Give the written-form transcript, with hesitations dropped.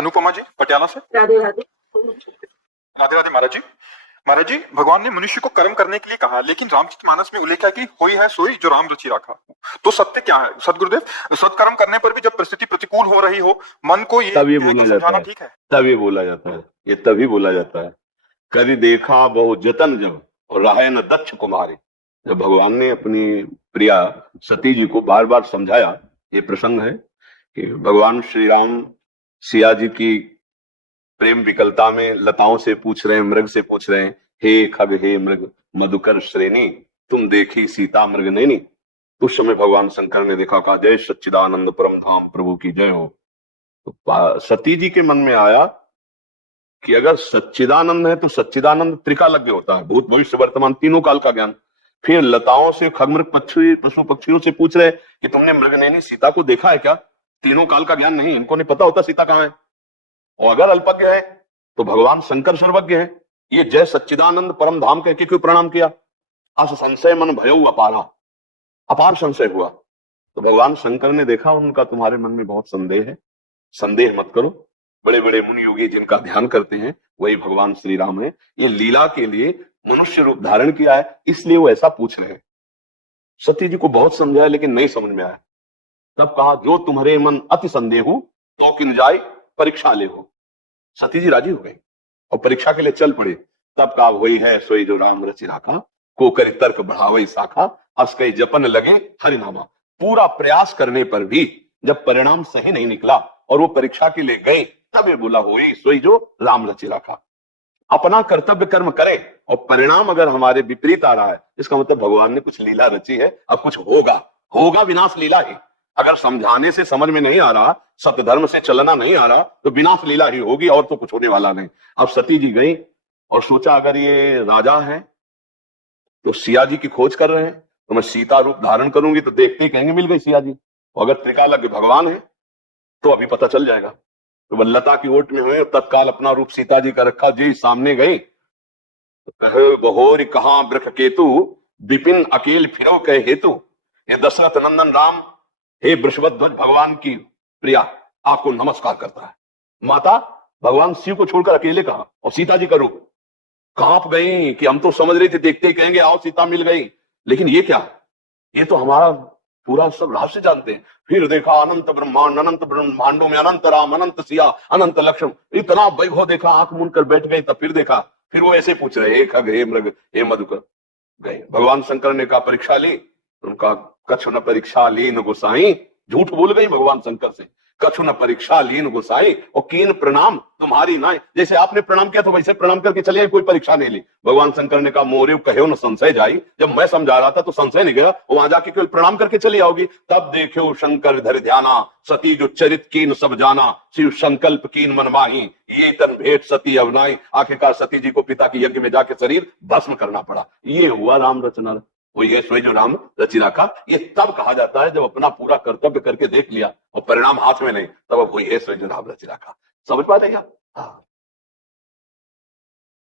अनुपमा जी पटियाला से। राधे राधे। राधे राधे महाराज जी। महाराज जी, भगवान ने मनुष्य को कर्म करने के लिए कहा, लेकिन रामचरितमानस में उल्लेख है कि होई है सोई जो राम रचि राखा। तो सत्य क्या है सदगुरुदेव? सत्कर्म करने पर भी जब परिस्थिति प्रतिकूल हो रही हो, मन को ये तब ये बोला जाता समझाना है, ठीक है? तब ये बोला जाता है, ये तभी बोला जाता है। कभी देखा बहु जतन जब और राहे न दक्ष कुमारी। जब भगवान ने अपनी प्रिया सती जी को बार बार समझाया, ये प्रसंग है कि भगवान श्री राम सिया जी की प्रेम विकलता में लताओं से पूछ रहे हैं, मृग से पूछ रहे हैं, हे खग हे मृग मधुकर श्रेणी, तुम देखी सीता मृग नैनी। उस समय भगवान शंकर ने देखा, कहा जय सच्चिदानंद परम धाम प्रभु की जय हो। तो सती जी के मन में आया कि अगर सच्चिदानंद है तो सच्चिदानंद त्रिकालज्ञ होता है, भूत भविष्य वर्तमान तीनों काल का ज्ञान। फिर लताओं से खगमृग पक्षी पशु पक्षियों से पूछ रहे कि तुमने मृगनयनी सीता को देखा है क्या? तीनों काल का ज्ञान नहीं, इनको नहीं पता होता सीता कहां है। और अगर अल्पज्ञ है तो भगवान शंकर सर्वज्ञ है। ये जय सच्चिदानंद परम धाम कह के क्यों प्रणाम किया? अस संशय मन भयऊ अपारा, अपार संशय हुआ। तो भगवान शंकर ने देखा उनका तुम्हारे मन में बहुत संदेह है, संदेह मत करो। बड़े बड़े मुनि योगी जिनका ध्यान करते हैं वही भगवान श्री राम है। ये लीला के लिए मनुष्य रूप धारण किया है, इसलिए वो ऐसा पूछ रहे हैं। सती जी को बहुत समझाया लेकिन नहीं समझ में आया। तब कहा जो तुम्हारे मन अति संदेह हो तो किन जाए परीक्षा ले हो। सती जी राजी हो गई और परीक्षा के लिए चल पड़े। तब कहा वही है सोई जो राम रचि राखा, को करी तर्क बढ़ावई शाखा, अस कई जपन लगे हरिनामा। पूरा प्रयास करने पर भी जब परिणाम सही नहीं निकला और वो परीक्षा के लिए गए, तब ये बोला होई सोई जो राम रचि राखा। अपना कर्तव्य कर्म करे और परिणाम अगर हमारे विपरीत आ रहा है, इसका मतलब भगवान ने कुछ लीला रची है, अब कुछ होगा, होगा विनाश लीला ही। अगर समझाने से समझ में नहीं आ रहा, सत्य धर्म से चलना नहीं आ रहा, तो विनाश लीला ही होगी और तो कुछ होने वाला नहीं। अब सती जी गई और सोचा अगर ये राजा है तो सिया जी की खोज कर रहे हैं, तो मैं सीता रूप धारण करूंगी तो देखते ही कहेंगे मिल गई सिया जी। और अगर त्रिकालज्ञ भगवान है तो अभी पता चल जाएगा। तो लता की ओट में हुए, तत्काल अपना रूप सीता जी का रखा, जी सामने गई तो बहोर कहां वृख केतु, विपिन अकेल फिरो कहे हेतु। ये दशरथ नंदन राम हे वृषभध्वज भगवान की प्रिया आपको नमस्कार करता है। माता भगवान शिव को छोड़कर अकेले कहा और सीता जी का रूप। कांप गई कि हम तो समझ रहे थे देखते ही कहेंगे आओ सीता मिल गई, लेकिन ये क्या, ये तो हमारा पूरा सब रहस्य जानते हैं। फिर देखा अनंत ब्रह्मांडों में अनंत राम अनंत सिया अनंत लक्ष्मण, इतना वैभव देखा, आंख मूंद कर बैठ गए। तब फिर देखा, फिर वो ऐसे पूछ रहे हे खग हे मृग हे मधुकर। गए भगवान शंकर ने कहा परीक्षा ली, उनका कछु न परीक्षा लीन गोसाई। झूठ बोल गई भगवान शंकर से, कछु न परीक्षा लीन गोसाई और कीन प्रणाम तुम्हारी नाई। जैसे आपने प्रणाम किया तो वैसे प्रणाम करके चले, कोई परीक्षा नहीं ली। भगवान शंकर ने कहा मोरे कहो न संशय जाई। जब मैं समझा रहा था तो संशय नहीं गया, वहां जाके कोई प्रणाम करके चली आओगी। तब देखो शंकर धर ध्याना, सती जो चरित कीन सब जाना, शिव संकल्प कीन मन माही, ये तन भेंट सती अवनाई। आखिरकार सती जी को पिता के यज्ञ में जाके शरीर भस्म करना पड़ा। ये हुआ राम रचना, वो ये सोई जो राम रचि राखा। ये तब कहा जाता है जब अपना पूरा कर्तव्य करके देख लिया और परिणाम हाथ में नहीं, तब वही है सोई जो राम रचि राखा। समझ पाते क्या? हाँ।